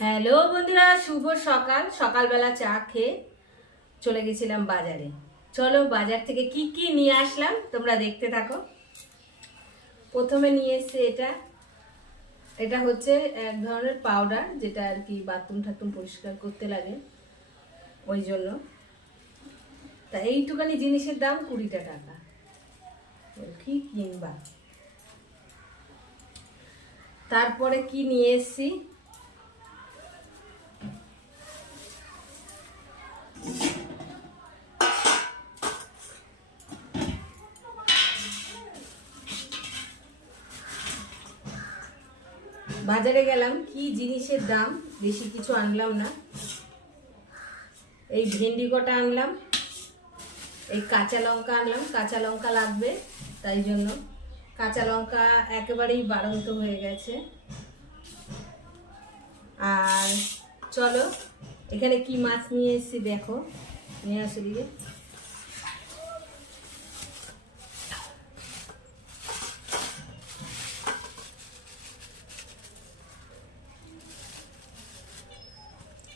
Hello বন্ধুরা, শুভ সকাল। সকালবেলা চা খেয়ে চলে গেছিলাম বাজারে। চলো বাজার থেকে কি কি নিয়ে আসলাম তোমরা দেখতে থাকো। প্রথমে নিয়ে এসেছি এটা এটা হচ্ছে এক ধরনের পাউডার, যেটা আর কি বাথরুম ঠাথরুম পরিষ্কার করতে লাগে, ওই জন্য। তা এইটুকানি জিনিসের দাম 20টা টাকা। কি কিনবা? তারপরে কি নিয়ে এসেছি, বাজারে গেলাম, কি জিনিসের দাম, বেশি কিছু আনলাম না। এই ভেন্ডি কটা আনলাম, এই কাঁচা লঙ্কা আনলাম, কাঁচা লঙ্কা লাগবে তাই জন্য। কাঁচা লঙ্কা একেবারেই বাড়ন্ত হয়ে গেছে। আর চলো এখানে কি মাছ নিয়ে এসেছি দেখো, নিয়ে আসো দিকে।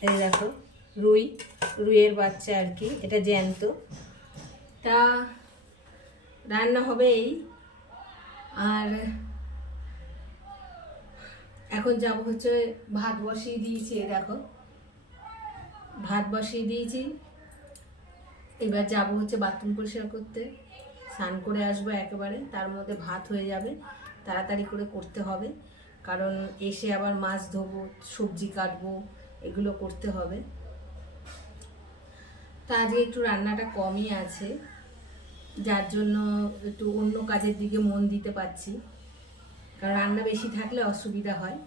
এই দেখো রুইয়ের বাচ্চা আর কি, এটা জ্যান্ত। তা রান্না হবে এই। আর এখন যাব হচ্ছে, ভাত বসিয়ে দিয়েছি, দেখো ভাত বসিয়ে দিয়েছি। এবার যাব হচ্ছে বাথরুম পরিষ্কার করতে, স্নান করে আসবো একেবারে, তার মধ্যে ভাত হয়ে যাবে। তাড়াতাড়ি করে করতে হবে, কারণ এসে আবার মাছ ধোবো, সবজি কাটবো, এগুলো করতে হবে। তা আজকে একটু রান্নাটা কমই আছে, যার জন্য একটু অন্য কাজের দিকে মন দিতে পারছি, কারণ রান্না বেশি থাকলে অসুবিধা হয়।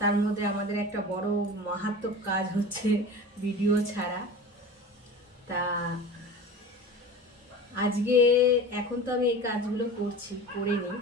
তার মধ্যে আমাদের একটা বড় মারাত্মক কাজ হচ্ছে ভিডিও ছাড়া। তা আজকে এখন তো আমি এই কাজগুলো করে নিই।